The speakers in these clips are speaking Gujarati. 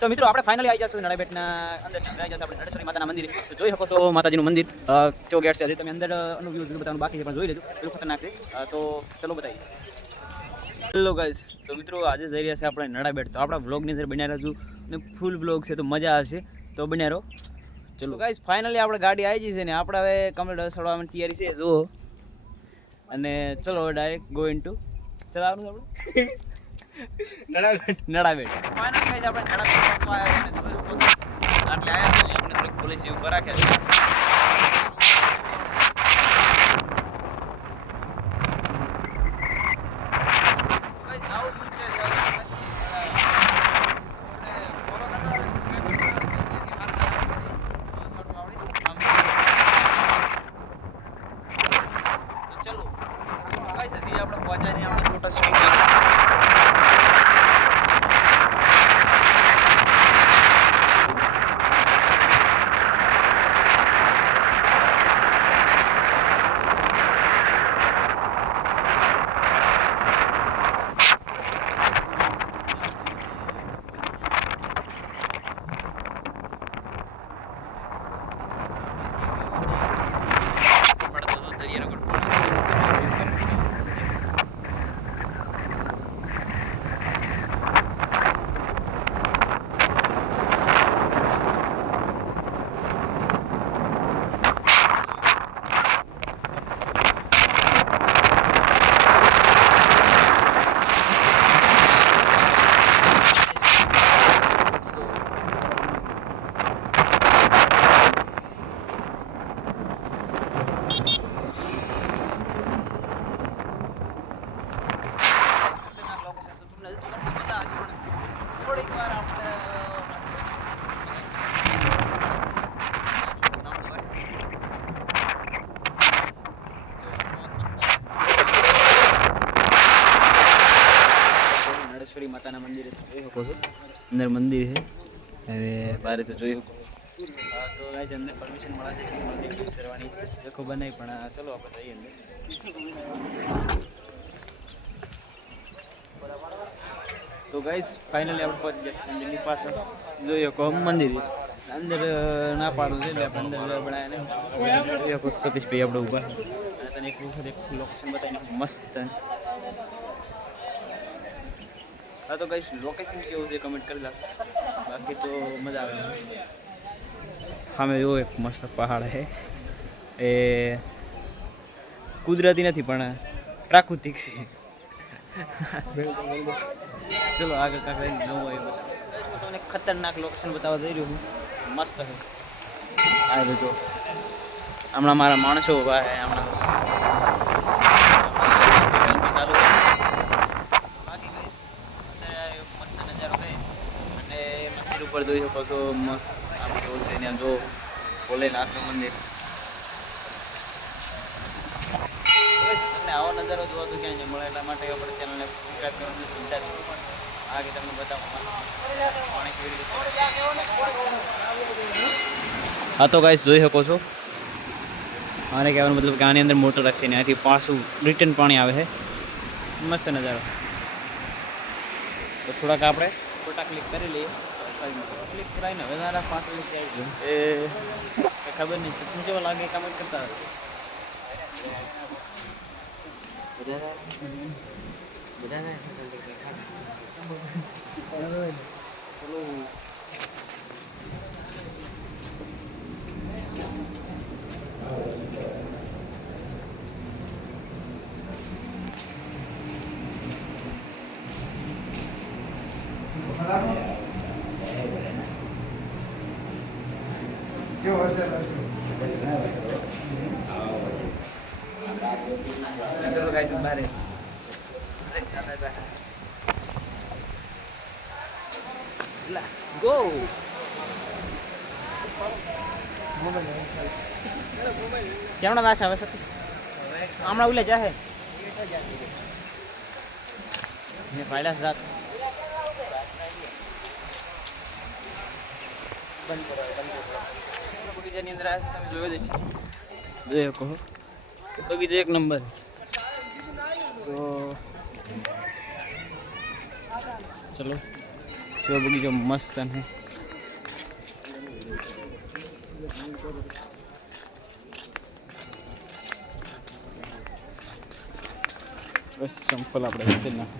તો મિત્રો આપણે ફાઇનલી આવી જશું નડાબેટના અંદર આવી જશે આપણે નડેશ્વરી માતાના મંદિરે. તો જોઈ શકો છો માતાજીનું મંદિર ચો ગેટ છે. તમે અંદર નું વ્યૂ બતાવવાનું બાકી છે પણ જોઈ લેજો, એટલું ખતરનાક છે. તો ચલો બતાવીએ. હેલો ગાઈસ, તો મિત્રો આજે જઈ રહ્યા છે આપણે નડાબેટ. તો આપણા વ્લોગની અંદર બન્યા રહેજો અને ફૂલ વ્લોગ છે તો મજા આવશે, તો બન્યા રહો. ચલો ગાઈસ, ફાઇનલી આપણે ગાડી આવી જઈ છે ને આપણે હવે કમ્પ્લીટ ચડવાની તૈયારી છે જુઓ. અને ચલો ડાયરેક્ટ ગો ઇન્ટુ ચલાવવાનું આપણે નડાબેટ. ફાઇનલી ગાઈસ આપણે નડાબેટ આવ્યા છે ને આટલે આવ્યા છે આપણે થોડીક પોલીસ ઉપર રાખ્યા છે. આપણે પહોંચાઈને આપણે મોટા સ્વિંગ થોડીક વાર આપણે નડેશ્વરી માતાના મંદિરે જોઈ શકો છો. અંદર મંદિર છે હવે બારે તો જોઈ શકો. તો ગાઈસ અંદર પરમિશન મળે છે મંદિર યુઝ કરવાની, એ ખબર નહીં પણ ચલો આપણે જઈએ અંદર. તો ગાઈસ ફાઇનલી આપણે પહોંચી ગયા મંદિરની પાછળ. જોઈએ કહો મંદિર અંદર ના પાડું છે એટલે આપણે અંદર બનાવીને સતીશભાઈ આપણે ઊભા અને તને એક વખત એક લોકેશન બતાવીને મસ્ત. હા તો ગાઈસ લોકેશન કેવું છે કમેન્ટ કરી નાખો, બાકી તો મજા આવે. સામે એવો એક મસ્ત પહાડ છે, એ કુદરતી નથી પણ પ્રાકૃતિક છે. ચલો આગળ કાંઈ ન હોય તમને ખતરનાક લોકેશન બતાવવા જઈ રહ્યું હું. મસ્ત છે આ જો હમણાં મારા માણસો ઊભા છે હમણાં ચાલુ. બાકી મસ્ત નજારો છે અને મંદિર ઉપર જોઈ શકો છો આમ કેવું છે ને જો ભોલેનાથનું મંદિર. તમને આવો નજારો જોવા તો ક્યાંય નહીં મળે, એટલા માટે આપણે ચેનલને સબસ્ક્રાઈબ કરવાનું ભૂલતા નહીં. આગે તમને બતાવો પાણી કેવી રીતે. હા તો ગાઈસ જોઈ શકો છો, આને કહેવાનો મતલબ કે આની અંદર મોટર હશે ને અહીંથી પાછું રિટર્ન પાણી આવે છે. મસ્ત નજારો. તો થોડાક આપણે ફોટા ક્લિક કરી લઈએ. ક્લિક કરાવીને હવે મારા 5 મિનિટ આવી ગયું એ ખબર નહીં શું જેવા લાગે કમેન્ટ કરતા હોય. चलो गाइस बाहर लेट्स गो. કેવડા દાસ આવે સતીશ હમણાં ઉલે જાહે ને ફાયલા રાત બંધ કરો બગીચાની અંદર આવે તમે જોયો જશે જોયો કહો બગીચો એક નંબર. તો ચલો જો બગીચો મસ્ત છે. બસ ચંપલ આપણે ઉતરી નાખો.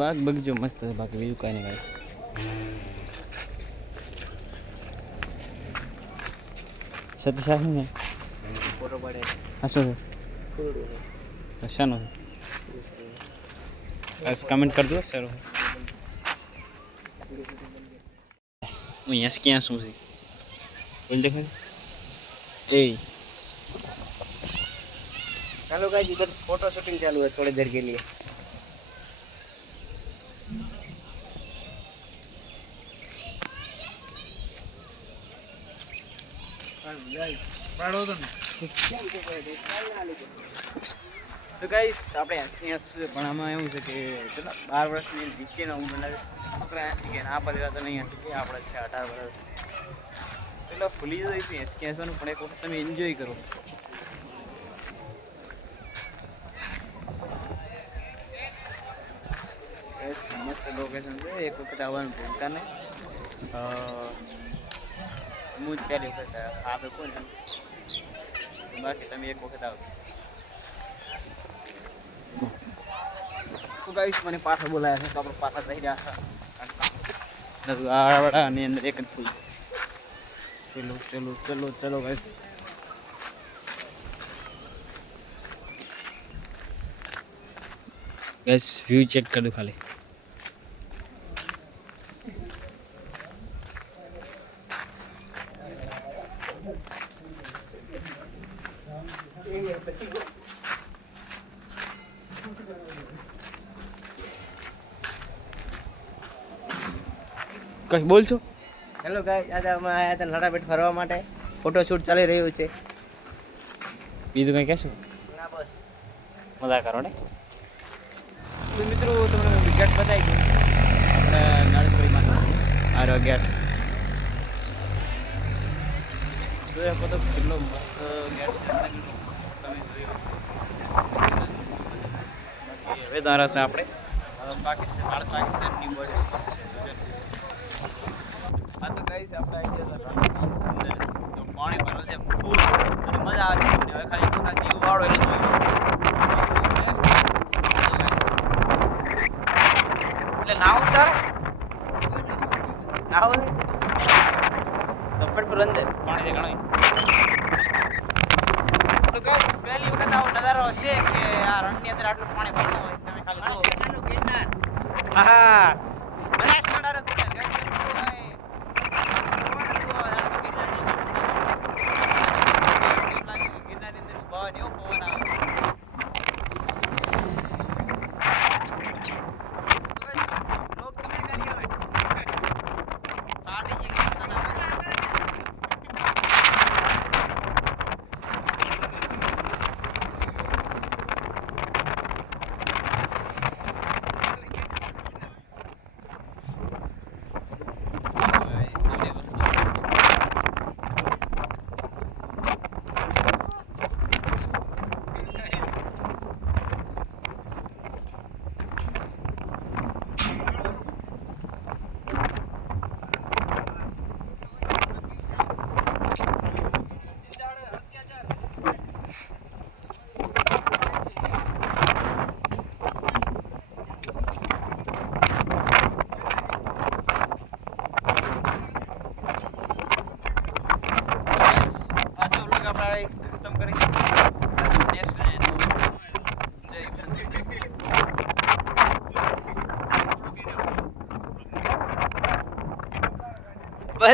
બાગ બગીચો મસ્ત છે, બાકી બીજું કાંઈ નહીં. સતીશ શું છે? ફોટો પાડે. હા શું છે? શાનો છે? કમેન્ટ કરજો સર. અહીંયા ક્યાં શું છે બોલ દેખાય. ए चलो गाइस इधर फोटो शूटिंग चालू है थोड़ी देर के लिए. તો ગાઈસ આપણે અહીંયા શું છે પણ આમાં એવું છે કે કેટલા 12 વર્ષની નીચેના હું બનાવી આપણે 80 કે ના પડેલા તો નહીં કે આપણે છે 18 વર્ષ એટલે ભૂલી જઈ છે ક્યાંસવાનું પણ એક વખત તમે એન્જોય કરો. મસ્ત લોકેશન છે, એક વખત આવવાનું ભૂલતા નહીં. હું જ પહેલી વખત આવે કોને બાકી તમે એક વખત આવો. તો ગાઈસ મને પાછા બોલાયા છે તો આપણે પાછા થઈ રહ્યા હતા આની અંદર એક જ ફૂલ. ચલો ચલો ચલો ચલો ગાઈસ. ગાઈસ વ્યૂ ચેક कर दो खाली. કઈ બોલ છો? હેલો ગાઈસ આજે અમે આયા હતા નડાબેટ ફરવા માટે. ફોટો શૂટ ચાલી રહ્યું છે. બીજું કંઈ કહેશો? ના બસ મજા કરો ને. તો મિત્રો તમને હું ગેટ બતાવી દઉં આપણે નળસરીમાં આરો ગેટ જોયો હતો કેટલો મસ્ત ગેટ છે તમે જોયો. બાકી હવે તારા છે આપણે પાકિસ્તાન પાકિસ્તાનની બોર્ડર. આ તો ગાઈસ આપણે આવી ગયા અંદર તો પાણી ભરેલ છે ફૂલ અને મજા આવે છે. હવે ખાલી એક વખત વ્યૂ વાળો એટલે જોયું એટલે નાવ ઉતાર નાવ તો ફટ પર અંદર પાણી ઘણો. તો ગાઈસ પહેલી વખત આવો નજારો હશે કે આ રણની અંદર આટલું પાણી ભરતું હોય તમે ખાલી જુઓ. હા બનાસકાંઠાનો ગિરનાર ગાઈસ.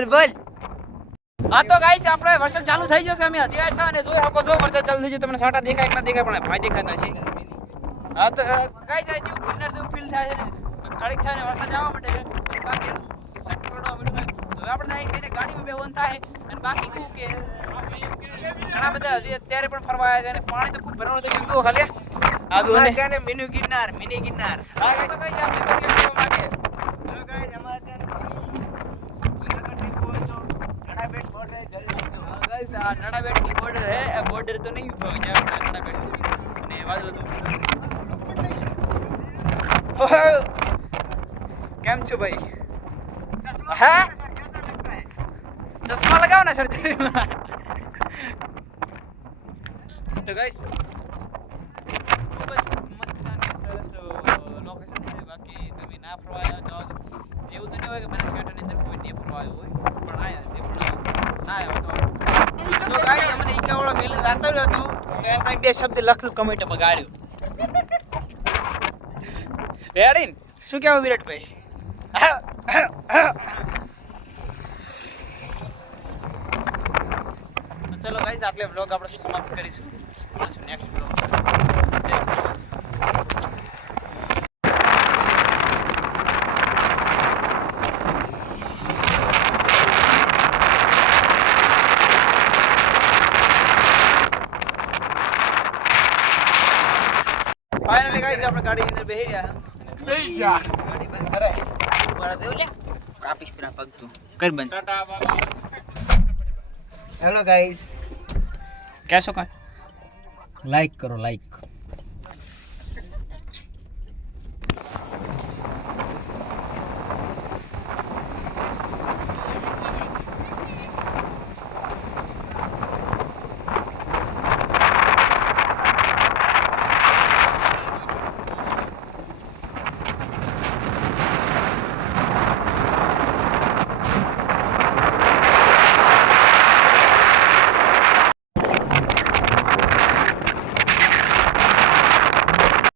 બોલ હા તો ગાઈસ આપણે વરસાદ ચાલુ થઈ જશે અમે અત્યારે છે અને જોઈ શકો છો વરસાદ ચાલુ થઈ ગયો તમને સાટા દેખાય કે ના દેખાય પણ ભાઈ દેખાતા છે હા તો ગાઈસ આ જેવું ગિરનાર જેવું ફીલ થાય છે ને ઘડીક થાય ને વરસાદ આવવા માટે બાકી સેટ પડવા મળ્યું હવે આપણે અહીં કઈને ગાડીમાં બેહવાનું થાય અને બાકી શું કે ઘણા બધા હજી અત્યારે પણ ફરવા આવ્યા છે અને પાણી તો ખૂબ ભરવાનું તમે જુઓ ખાલી આ જો ને ત્યાં મિની ગિરનાર હા ગાઈસ તો કઈ આપણે કરીએ તો માટે હવે ગાઈસ અમારે ત્યાં જુનાગઢથી પહોંચો નડાબેટ બોર્ડર ગાઈસ આ નડાબેટની બોર્ડર હે આ બોર્ડર તો નહીં હોય જે આપણે નડાબેટ અને વાદળ તો કેમ છો ભાઈ હા ચશ્મા लगाओ ना सर तो गाइस ખૂબ જ મસ્ત અને સરસ લોકેશન છે બાકી તમે ના ફરવા જાઓ તો એવું તો નહીં હોય કે બનાસકાંઠાની અંદર કોઈ નહીં ફરવા આવ્યો હોય પણ આયા છે પણ ના આવ્યો તો ગાઈસ અમને ઈકાવાળો મેલ રાતો રહ્યો હતો તો એમ કંઈક બે શબ્દ લખલું કમેન્ટમાં ગાળ્યું રેડી શું કહેવું વિરાટભાઈ તો ચલો ગાઈસ આટલે વ્લોગ આપણે સમાપ્ત કરીશું નેક્સ્ટ વ્લોગ ફાઇનલી ગાઈસ આપણે ગાડીની અંદર બેહી ગયા ગાડી બંધ કરાય બરાબર દેવ લે કાપીશ પેલા પગ તું કર બંધ હેલો ગાઈસ કેસો કાય લાઈક કરો લાઈક